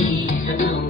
Lady Saloon.